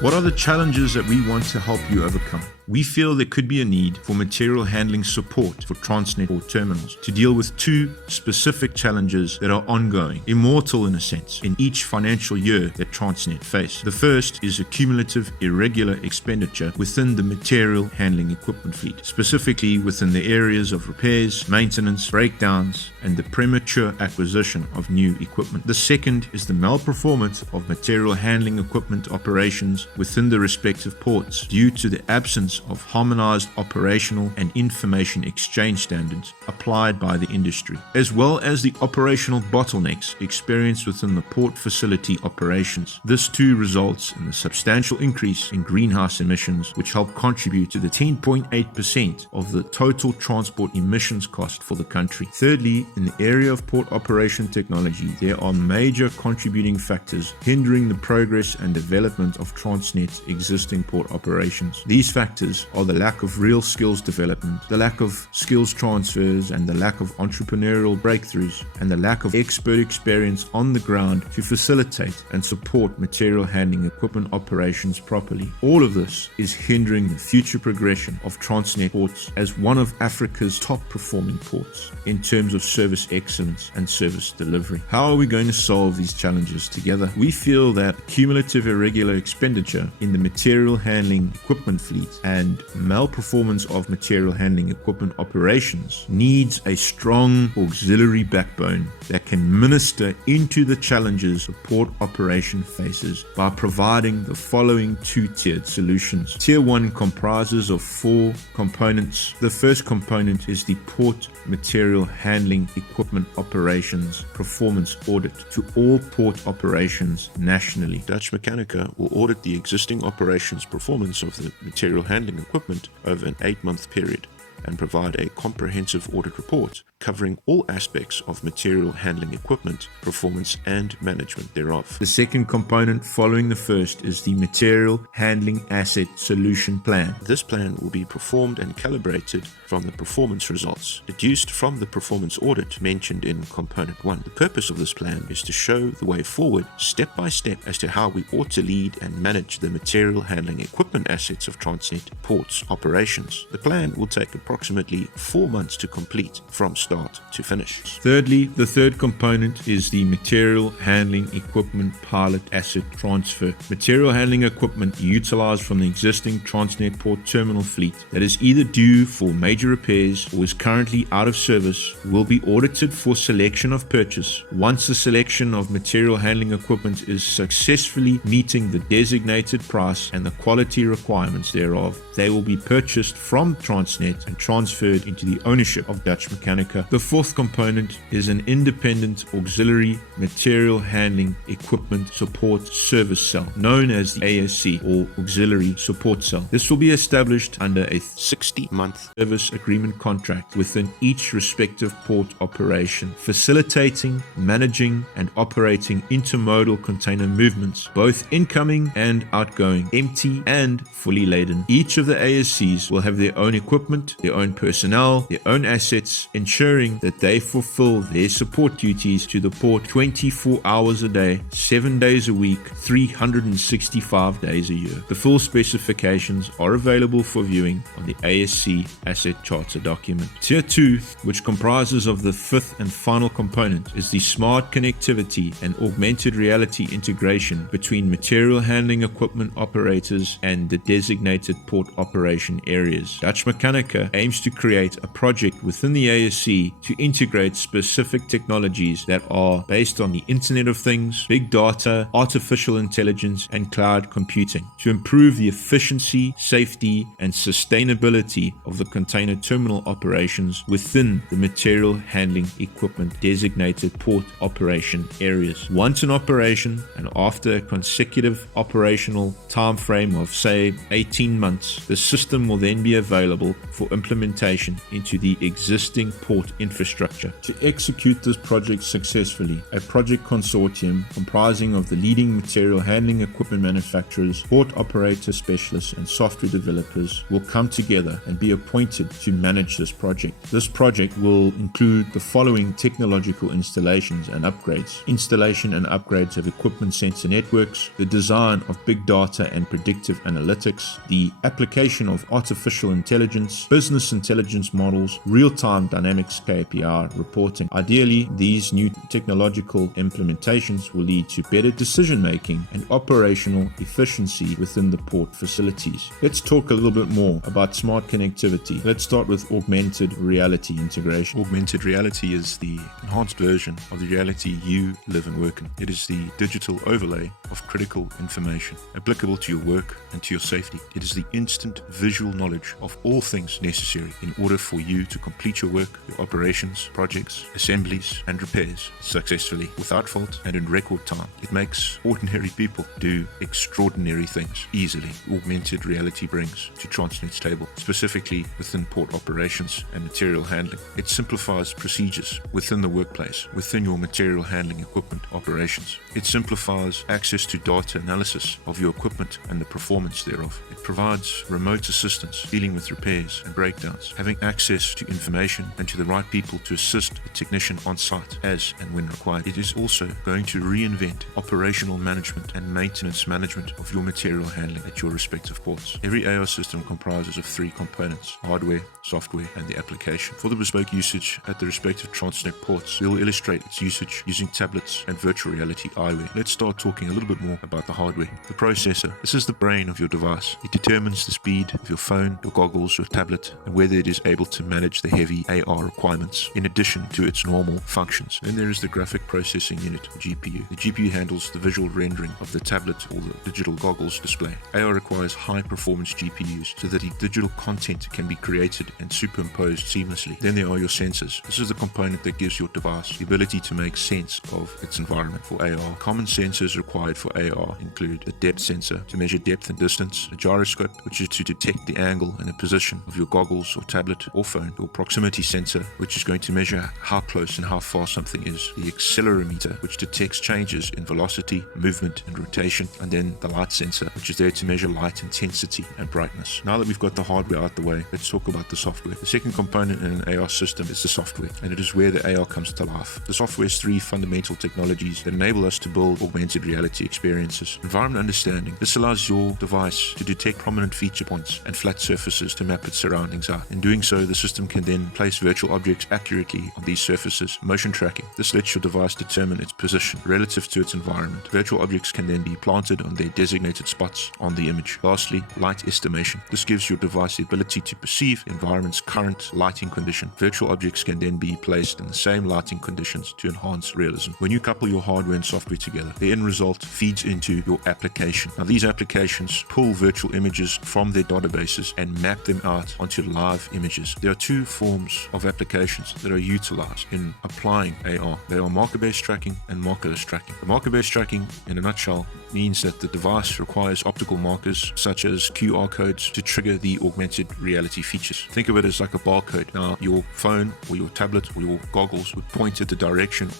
What are the challenges that we want to help you overcome? We feel there could be a need for material handling support for Transnet port terminals to deal with two specific challenges that are ongoing, immortal in a sense, in each financial year that Transnet face. The first is a cumulative irregular expenditure within the material handling equipment fleet, specifically within the areas of repairs, maintenance, breakdowns, and the premature acquisition of new equipment. The second is the malperformance of material handling equipment operations within the respective ports due to the absence of harmonized operational and information exchange standards applied by the industry, as well as the operational bottlenecks experienced within the port facility operations. This too results in a substantial increase in greenhouse emissions, which help contribute to the 10.8% of the total transport emissions cost for the country. Thirdly, in the area of port operation technology, there are major contributing factors hindering the progress and development of Transnet's existing port operations. These factors are the lack of real skills development, the lack of skills transfers, and the lack of entrepreneurial breakthroughs, and the lack of expert experience on the ground to facilitate and support material handling equipment operations properly. All of this is hindering the future progression of Transnet ports as one of Africa's top performing ports in terms of service excellence and service delivery. How are we going to solve these challenges together? We feel that cumulative irregular expenditure in the material handling equipment fleet and malperformance of material handling equipment operations needs a strong auxiliary backbone that can minister into the challenges the port operation faces by providing the following two-tiered solutions. Tier 1 comprises of 4 components. The first component is the Port Material Handling Equipment Operations Performance Audit to all port operations nationally. Dutch Mechanica will audit the existing operations performance of the material handling equipment over an 8-month period and provide a comprehensive audit report covering all aspects of material handling equipment, performance and management thereof. The second component following the first is the Material Handling Asset Solution Plan. This plan will be performed and calibrated from the performance results deduced from the performance audit mentioned in Component 1. The purpose of this plan is to show the way forward step by step as to how we ought to lead and manage the material handling equipment assets of Transnet ports operations. The plan will take approximately 4 months to complete from start to finish. Thirdly, the third component is the Material Handling Equipment Pilot Asset Transfer. Material handling equipment utilized from the existing Transnet port terminal fleet that is either due for major repairs or is currently out of service will be audited for selection of purchase. Once the selection of material handling equipment is successfully meeting the designated price and the quality requirements thereof, they will be purchased from Transnet and transferred into the ownership of Dutch Mechanica. The fourth component is an independent auxiliary material handling equipment support service cell, known as the ASC or auxiliary support cell. This will be established under a 60-month service agreement contract within each respective port operation, facilitating, managing, and operating intermodal container movements, both incoming and outgoing, empty and fully laden. Each of the ASCs will have their own equipment, their own personnel, their own assets, ensuring that they fulfill their support duties to the port 24 hours a day, 7 days a week, 365 days a year. The full specifications are available for viewing on the ASC Asset Charter document. Tier 2, which comprises of the fifth and final component, is the smart connectivity and augmented reality integration between material handling equipment operators and the designated port operation areas. Dutch Mechanica aims to create a project within the ASC to integrate specific technologies that are based on the Internet of Things, big data, artificial intelligence, and cloud computing to improve the efficiency, safety, and sustainability of the container terminal operations within the material handling equipment designated port operation areas. Once in operation and after a consecutive operational time frame of say 18 months, the system will then be available for implementation into the existing port port infrastructure. To execute this project successfully, a project consortium comprising of the leading material handling equipment manufacturers, port operator specialists, and software developers will come together and be appointed to manage this project. This project will include the following technological installations and upgrades: installation and upgrades of equipment sensor networks, the design of big data and predictive analytics, the application of artificial intelligence, business intelligence models, real-time dynamics KPI reporting. Ideally, these new technological implementations will lead to better decision-making and operational efficiency within the port facilities. Let's talk a little bit more about smart connectivity. Let's start with augmented reality integration. Augmented reality is the enhanced version of the reality you live and work in. It is the digital overlay of critical information applicable to your work and to your safety. It is the instant visual knowledge of all things necessary in order for you to complete your work, your operations, projects, assemblies, and repairs successfully, without fault, and in record time. It makes ordinary people do extraordinary things easily. Augmented reality brings to Transnet's table, specifically within port operations and material handling. It simplifies procedures within the workplace, within your material handling equipment operations. It simplifies access to data analysis of your equipment and the performance thereof. It provides remote assistance dealing with repairs and breakdowns, having access to information and to the right people to assist the technician on site as and when required. It is also going to reinvent operational management and maintenance management of your material handling at your respective ports. Every AR system comprises of 3 components: hardware, software, and the application. For the bespoke usage at the respective Transnet ports, we will illustrate its usage using tablets and virtual reality eyewear. Let's start talking a little bit more about the hardware. The processor. This is the brain of your device. It determines the speed of your phone, your goggles, your tablet, and whether it is able to manage the heavy AR requirements in addition to its normal functions. Then there is the graphic processing unit, GPU. The GPU handles the visual rendering of the tablet or the digital goggles display. AR requires high performance GPUs so that the digital content can be created and superimposed seamlessly. Then there are your sensors. This is the component that gives your device the ability to make sense of its environment. For AR, common sensors required for AR include the depth sensor to measure depth and distance, a gyroscope, which is to detect the angle and the position of your goggles or tablet or phone, your proximity sensor, which is going to measure how close and how far something is, the accelerometer, which detects changes in velocity, movement, and rotation, and then the light sensor, which is there to measure light intensity and brightness. Now that we've got the hardware out the way, let's talk about the software. The second component in an AR system is the software, and it is where the AR comes to life. The software has 3 fundamental technologies that enable us to build augmented reality experiences. Environment understanding. This allows your device to detect prominent feature points and flat surfaces to map its surroundings out. In doing so, the system can then place virtual objects accurately on these surfaces. Motion tracking. This lets your device determine its position relative to its environment. Virtual objects can then be planted on their designated spots on the image. Lastly, light estimation. This gives your device the ability to perceive the environment's current lighting condition. Virtual objects can then be placed in the same lighting conditions to enhance realism. When you couple your hardware and software together, the end result feeds into your application. Now, these applications pull virtual images from their databases and map them out onto live images. There are 2 forms of applications that are utilized in applying AR. They are marker-based tracking and markerless tracking. The marker-based tracking, in a nutshell, means that the device requires optical markers such as QR codes to trigger the augmented reality features. Think of it as like a barcode. Now, your phone or your tablet or your goggles would point at the direction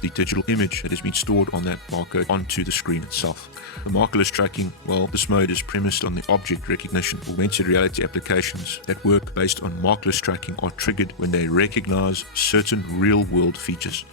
the digital image that has been stored on that barcode onto the screen itself. The markerless tracking, well, this mode is premised on the object recognition. Augmented reality applications that work based on markerless tracking are triggered when they recognize certain real-world features,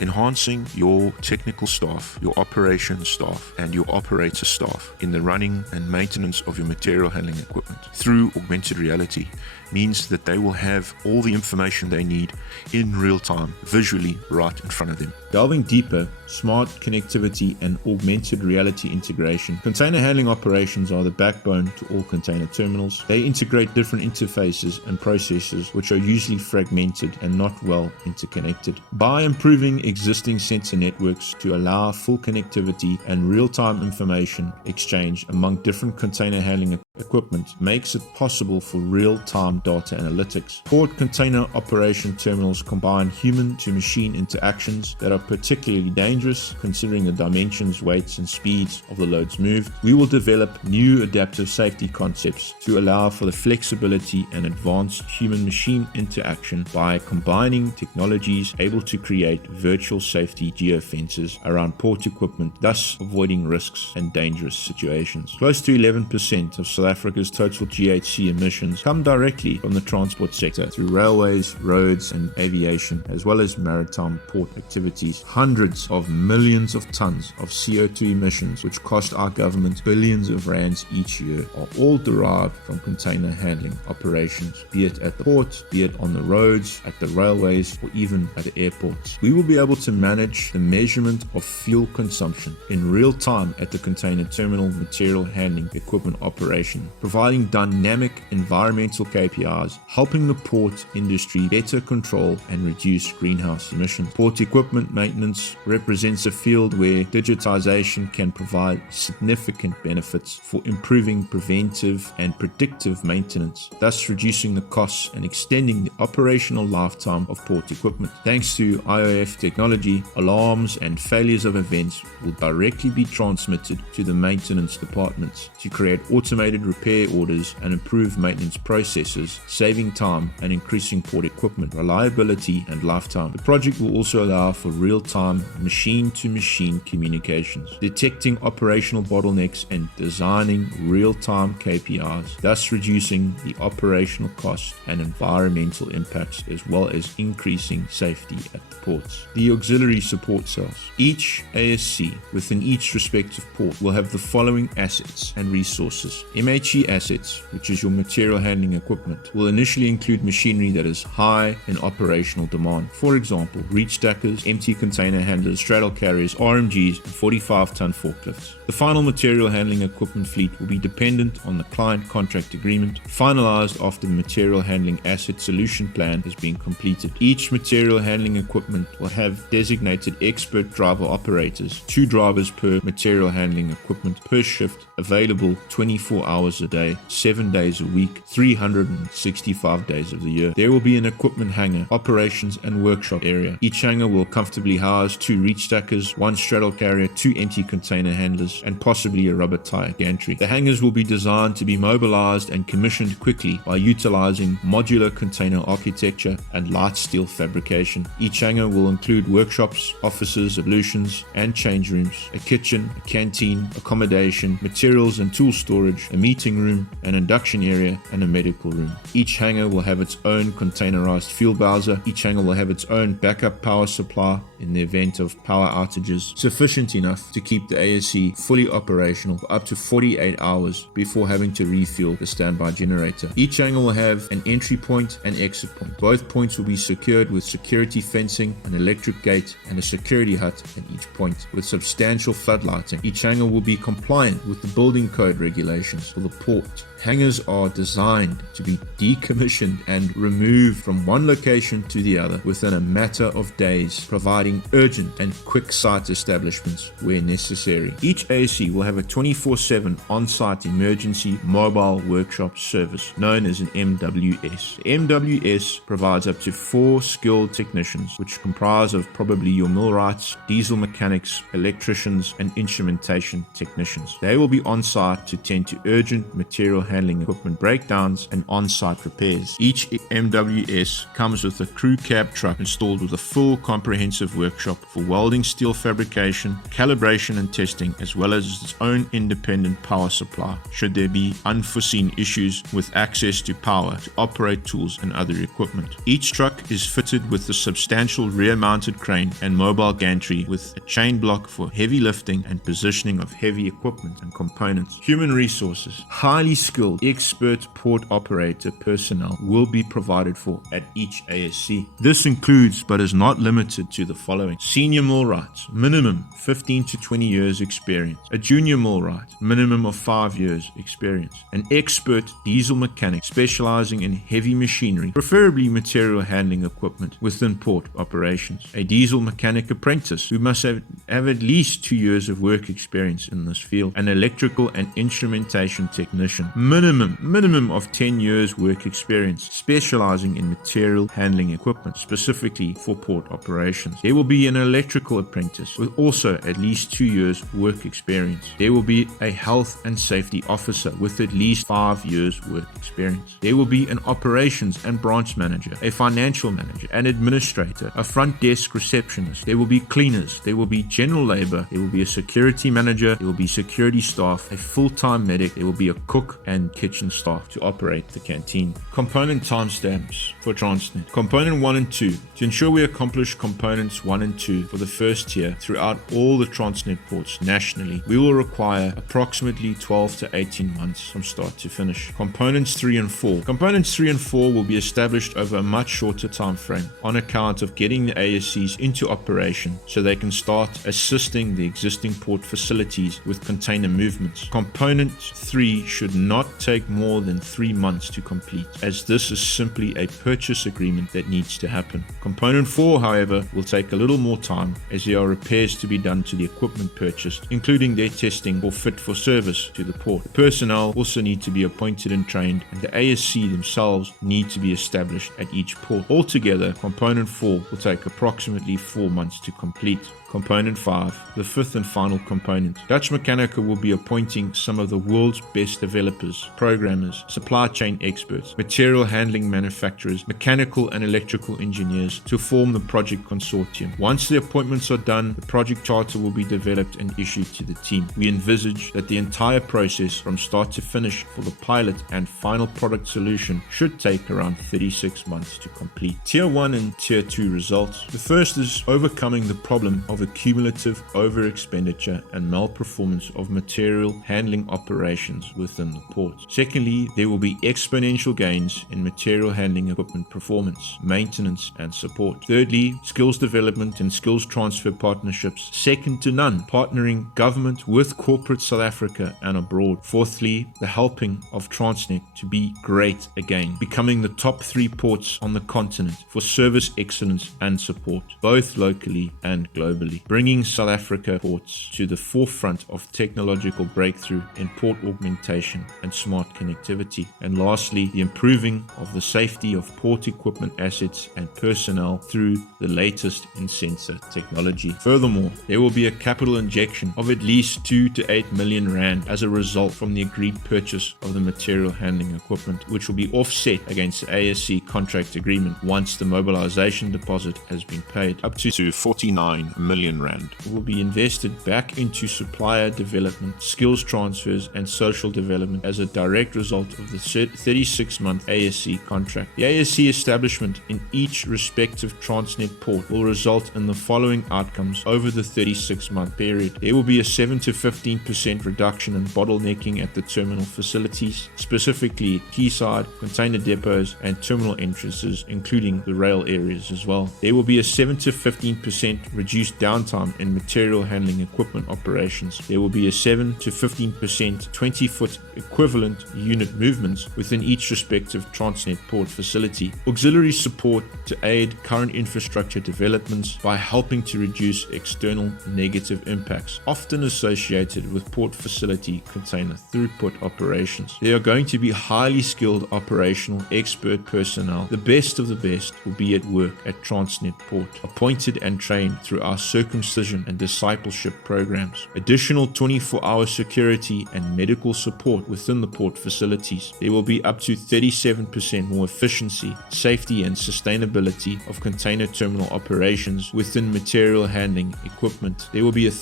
enhancing your technical staff, your operations staff, and your operator staff in the running and maintenance of your material handling equipment. Through augmented reality means that they will have all the information they need in real time, visually right in front of them. Delving deeper, smart connectivity and augmented reality integration. Container handling operations are the backbone to all container terminals. They integrate different interfaces and processes which are usually fragmented and not well interconnected. By improving existing sensor networks to allow full connectivity and real-time information exchange among different container handling equipment makes it possible for real-time data analytics. Port container operation terminals combine human-to-machine interactions that are particularly dangerous considering the dimensions, weights, and speeds of the loads moved. We will develop new adaptive safety concepts to allow for the flexibility and advanced human-machine interaction by combining technologies able to create virtual safety geofences around port equipment, thus avoiding risks and dangerous situations. Close to 11% of South Africa's total GHG emissions come directly from the transport sector through railways, roads, and aviation, as well as maritime port activities. Hundreds of millions of tons of CO2 emissions, which cost our government billions of rands each year, are all derived from container handling operations, be it at the port, be it on the roads, at the railways, or even at the airports. We will be able to manage the measurement of fuel consumption in real time at the container terminal material handling equipment operation, providing dynamic environmental KPIs, helping the port industry better control and reduce greenhouse emissions. Port equipment maintenance represents a field where digitization can provide significant benefits for improving preventive and predictive maintenance, thus reducing the costs and extending the operational lifetime of port equipment. Thanks to IOF technology, alarms and failures of events will directly be transmitted to the maintenance departments to create automated repair orders and improve maintenance processes, saving time and increasing port equipment reliability and lifetime. The project will also allow for real-time machine-to-machine communications, detecting operational bottlenecks and designing real-time KPIs, thus reducing the operational costs and environmental impacts, as well as increasing safety at the ports. The auxiliary support cells. Each ASC within each respective port will have the following assets and resources. MHE assets, which is your material handling equipment, will initially include machinery that is high in operational demand. For example, reach stackers, empty container handlers, straddle carriers, RMGs, and 45-ton forklifts. The final material handling equipment fleet will be dependent on the client contract agreement, finalized after the material handling asset solution plan has been completed. Each material handling equipment will have designated expert driver operators, 2 drivers per material handling equipment per shift, available 24 hours a day, 7 days a week, 365 days of the year. There will be an equipment hangar, operations and workshop area. Each hangar will comfortably house 2 reach stackers, 1 straddle carrier, 2 empty container handlers, and possibly a rubber tire gantry. The hangars will be designed to be mobilized and commissioned quickly by utilizing modular container architecture and light steel fabrication. Each hangar will include workshops, offices, ablutions, and change rooms, a kitchen, a canteen, accommodation, materials and tool storage, a meeting room, an induction area, and a medical room. Each hangar will have its own containerized fuel bowser. Each hangar will have its own backup power supply in the event of power outages, sufficient enough to keep the ASC fully operational for up to 48 hours before having to refuel the standby generator. Each hangar will have an entry point and exit point. Both points will be secured with security fencing, an electric gate, and a security hut at each point with substantial floodlighting. Each hangar will be compliant with the building code regulations for the port. Hangars are designed to be decommissioned and removed from one location to the other within a matter of days, providing urgent and quick site establishments where necessary. Each ASC will have a 24/7 on-site emergency mobile workshop service known as an MWS. The MWS provides up to 4 skilled technicians, which comprise of probably your millwrights, diesel mechanics, electricians, and instrumentation technicians. They will be on-site to tend to urgent material handling equipment breakdowns and on-site repairs. Each MWS comes with a crew cab truck installed with a full comprehensive workshop for welding, steel fabrication, calibration and testing, as well as its own independent power supply should there be unforeseen issues with access to power to operate tools and other equipment. Each truck is fitted with a substantial rear-mounted crane and mobile gantry with a chain block for heavy lifting and positioning of heavy equipment and components. Human resources. Highly skilled expert port operator personnel will be provided for at each ASC. This includes but is not limited to the following: senior millwrights, minimum 15 to 20 years experience; a junior millwright, minimum of 5 years experience; an expert diesel mechanic specializing in heavy machinery, preferably material handling equipment within port operations; a diesel mechanic apprentice who must have at least 2 years of work experience in this field; an electrical and instrumentation operation technician. Minimum of 10 years work experience, specializing in material handling equipment, specifically for port operations. There will be an electrical apprentice with also at least 2 years work experience. There will be a health and safety officer with at least 5 years work experience. There will be an operations and branch manager, a financial manager, an administrator, a front desk receptionist. There will be cleaners. There will be general labor. There will be a security manager. There will be security staff, a full-time medic. There will be a cook and kitchen staff to operate the canteen. Component timestamps for Transnet. Component 1 and 2. To ensure we accomplish components 1 and 2 for the first year throughout all the Transnet ports nationally, we will require approximately 12 to 18 months from start to finish. Components 3 and 4. Components 3 and 4 will be established over a much shorter time frame on account of getting the ASCs into operation so they can start assisting the existing port facilities with container movements. Component 3 should not take more than 3 months to complete, as this is simply a purchase agreement that needs to happen. Component 4, however, will take a little more time as there are repairs to be done to the equipment purchased, including their testing for fit for service to the port. The personnel also need to be appointed and trained, and the ASC themselves need to be established at each port. Altogether, Component 4 will take approximately 4 months to complete. Component 5, the fifth and final component. Dutch Mechanica will be appointing some of the world's best developers, programmers, supply chain experts, material handling manufacturers, mechanical and electrical engineers to form the project consortium. Once the appointments are done, the project charter will be developed and issued to the team. We envisage that the entire process from start to finish for the pilot and final product solution should take around 36 months to complete. Tier 1 and Tier 2 results. The first is overcoming the problem of cumulative over expenditure and malperformance of material handling operations within the port. Secondly, there will be exponential gains in material handling equipment performance, maintenance, and support. Thirdly, skills development and skills transfer partnerships second to none, partnering government with corporate South Africa and abroad. Fourthly, the helping of Transnet to be great again, becoming the top 3 ports on the continent for service excellence and support, both locally and globally. Bringing South Africa ports to the forefront of technological breakthrough in port augmentation and smart connectivity. And lastly, the improving of the safety of port equipment assets and personnel through the latest in sensor technology. Furthermore, there will be a capital injection of at least 2 to 8 million rand as a result from the agreed purchase of the material handling equipment, which will be offset against the ASC contract agreement once the mobilization deposit has been paid. Up to 49 million rand will be invested back into supplier development, skills transfers, and social development as a direct result of the 36-month ASC contract. The ASC establishment in each respective Transnet port will result in the following outcomes over the 36-month period. There will be a 7 to 15% reduction in bottlenecking at the terminal facilities, specifically quayside, container depots, and terminal entrances, including the rail areas as well. There will be a 7 to 15% reduced downtime in material handling equipment operations. There will be a 7 to 15% 20-foot equivalent unit movements within each respective Transnet port facility. Auxiliary support to aid current infrastructure developments by helping to reduce external negative impacts, often associated with port facility container throughput operations. There are going to be highly skilled operational expert personnel. The best of the best will be at work at Transnet Port, appointed and trained through our circumcision and discipleship programs. Additional 24-hour security and medical support within the port facilities. There will be up to 37% more efficiency, safety, and sustainability of container terminal operations within material handling equipment. There will be an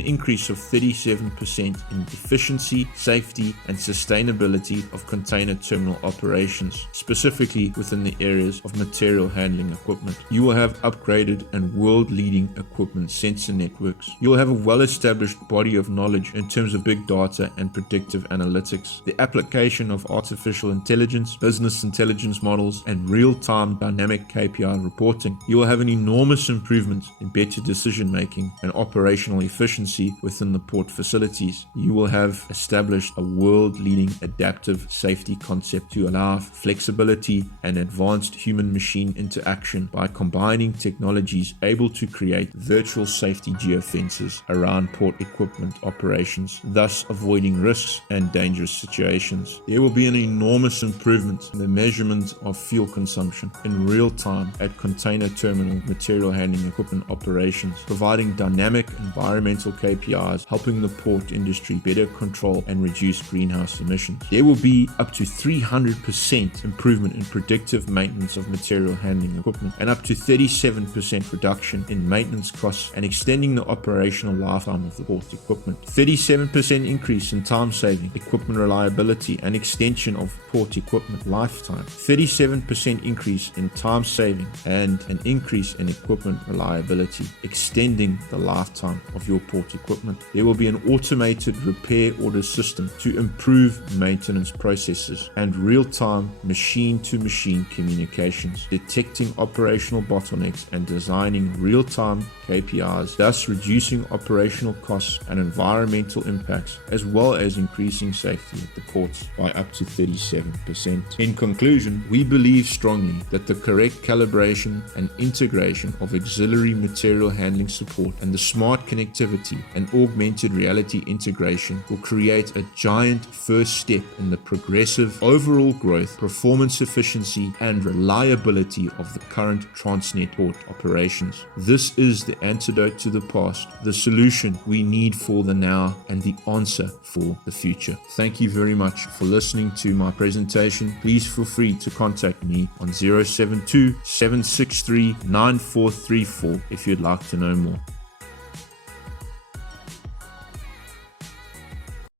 increase of 37% in efficiency, safety, and sustainability of container terminal operations, specifically within the areas of material handling equipment. You will have upgraded and world-leading equipment sensor networks. You'll have a well-established body of knowledge in terms of big data and predictive analytics, the application of artificial intelligence, business intelligence models, and real-time dynamic KPI reporting. You will have an enormous improvement in better decision-making and operational efficiency within the port facilities. You will have established a world-leading adaptive safety concept to allow flexibility and advanced human-machine interaction by combining technology technologies able to create virtual safety geofences around port equipment operations, thus avoiding risks and dangerous situations. There will be an enormous improvement in the measurement of fuel consumption in real time at container terminal material handling equipment operations, providing dynamic environmental KPIs, helping the port industry better control and reduce greenhouse emissions. There will be up to 300% improvement in predictive maintenance of material handling equipment and up to 37% reduction in maintenance costs and extending the operational lifetime of the port equipment. 37% increase in time saving, equipment reliability and extension of port equipment lifetime. 37% increase in time saving and an increase in equipment reliability, extending the lifetime of your port equipment. There will be an automated repair order system to improve maintenance processes and real-time machine-to-machine communications, detecting operational bottlenecks and designing real-time KPIs, thus reducing operational costs and environmental impacts, as well as increasing safety at the ports by up to 37%. In conclusion, we believe strongly that the correct calibration and integration of auxiliary material handling support and the smart connectivity and augmented reality integration will create a giant first step in the progressive overall growth, performance efficiency, and reliability of the current Transnet port operations. This is the antidote to the past, the solution we need for the now, and the answer for the future. Thank you very much for listening to my presentation. Please feel free to contact me on 072 763 9434 if you'd like to know more.